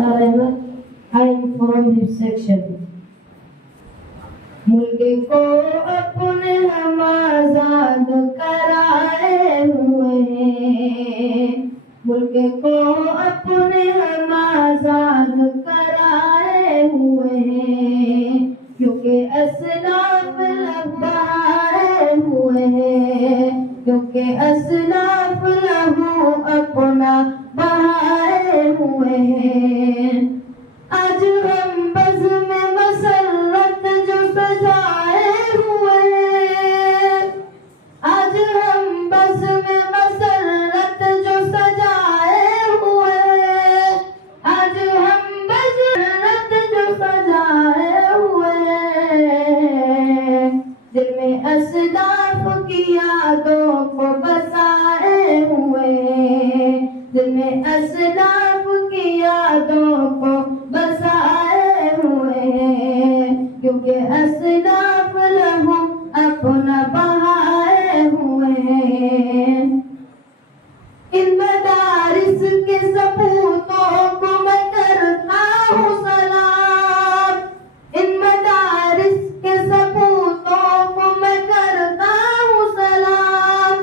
I am from his section. मुल्क को अपने हम आजाद कराए हुए हैं, मुल्क को अपने हम आजाद कराए हुए हैं, क्योंकि असलाफ बहाए हुए हैं, क्योंकि असलाफ लहू अपना बहाए हुए हैं। आज हम बज़ में मसरत जो सजाए हुए हैं, आज हम बज़ में मसरत जो सजाए हुए हैं, आज हम मसरत जो सजाए हुए हैं, दिल में असलाफ की यादों को बसाए हुए हैं, दिल में असलाफ की यादों को बसाए हुए हैं, क्योंकि असलाफ लहू अपना बहाए हुए हैं। इन मदारिस के सपूतों को मैं करता हूँ सलाम, इन मदारिस के सपूतों को मैं करता हूँ सलाम,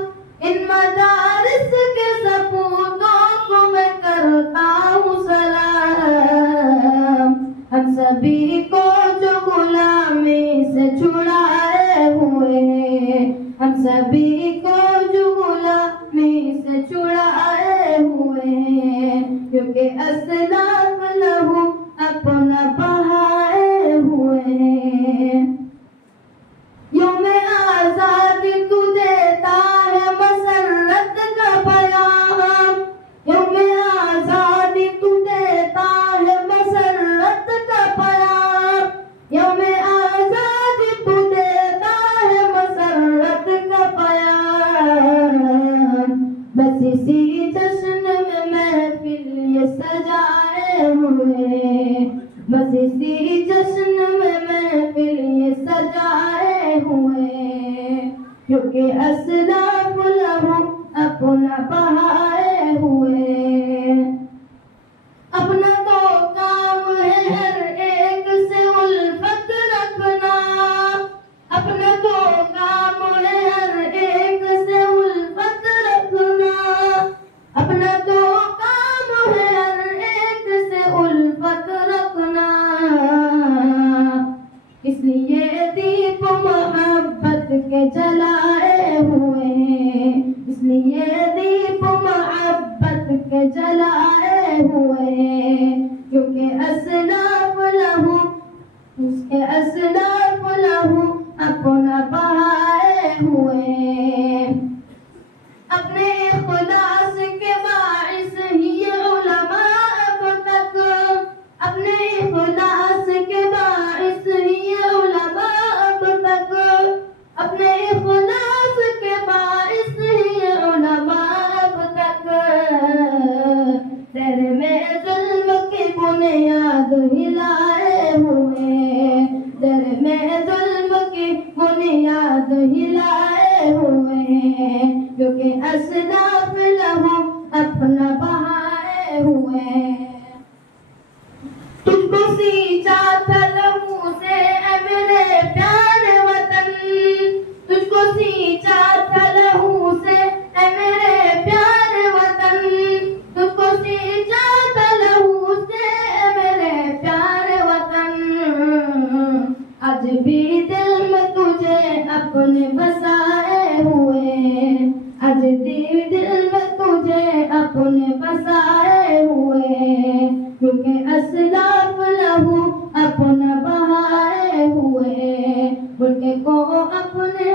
इन मदारिस के सपूतों को मैं करता हूँ सलाम। हम सभी को जो गुलामी से छुड़ाए हुए हैं, हम सभी को जो गुलामी से छुड़ाए हुए हैं, क्योंकि असलाफ लहू अपना बहाए हुए हैं। यौमे आजादी तू देता है मसरत का पैगाम, यौमे आजादी तू देता है मसरत का पैगाम, यौमे आजादी तू देता है मसरत का पैगाम। बस इसी जश्न में महफिल ये सजाए हुए, बस इसी जश्न में महफिल ये सजाए हुए, क्योंकि असलाफ लहू अपना बहाए हुए। अपना तो काम है हर एक से उल्फत रखना, अपना तो काम है हर एक से उल्फत रखना, अपना तो काम है हर एक से उल्फत रखना। इसलिए दीप मोहब्बत के जलाए हुए हैं, इसलिए दीप मोहब्बत के जलाए हुए हैं, क्योंकि असलाफ लहू, उसके असलाफ लहू अपना बहाए हुए हैं। अपने खुलास के बाइस ही ये उलमा अब तक, अपने खुलास के बाइस ही ये उलमा अब तक, अपने खुलास के बाइस ही ये उलमा अब तक, तेरे में जुल्म की बुनियाद हिलाए हुए, तेरे में जुल्म की बुनियाद हिलाए हुए, क्योंकि असलाफ लहू अपना बहाए हुए। तुझको सींचा था लहू से ऐ मेरे प्यारे वतन, तुझको सींचा था लहू से ऐ मेरे प्यारे वतन, तुझको सींचा था लहू से ऐ मेरे प्यारे वतन। आज भी दिल में तुझे अपने बसाए हुए, आज भी दिल में तुझे अपने बसाए हुए, क्योंकि असलाफ लहू अपना बहाए हुए, मुल्क को अपने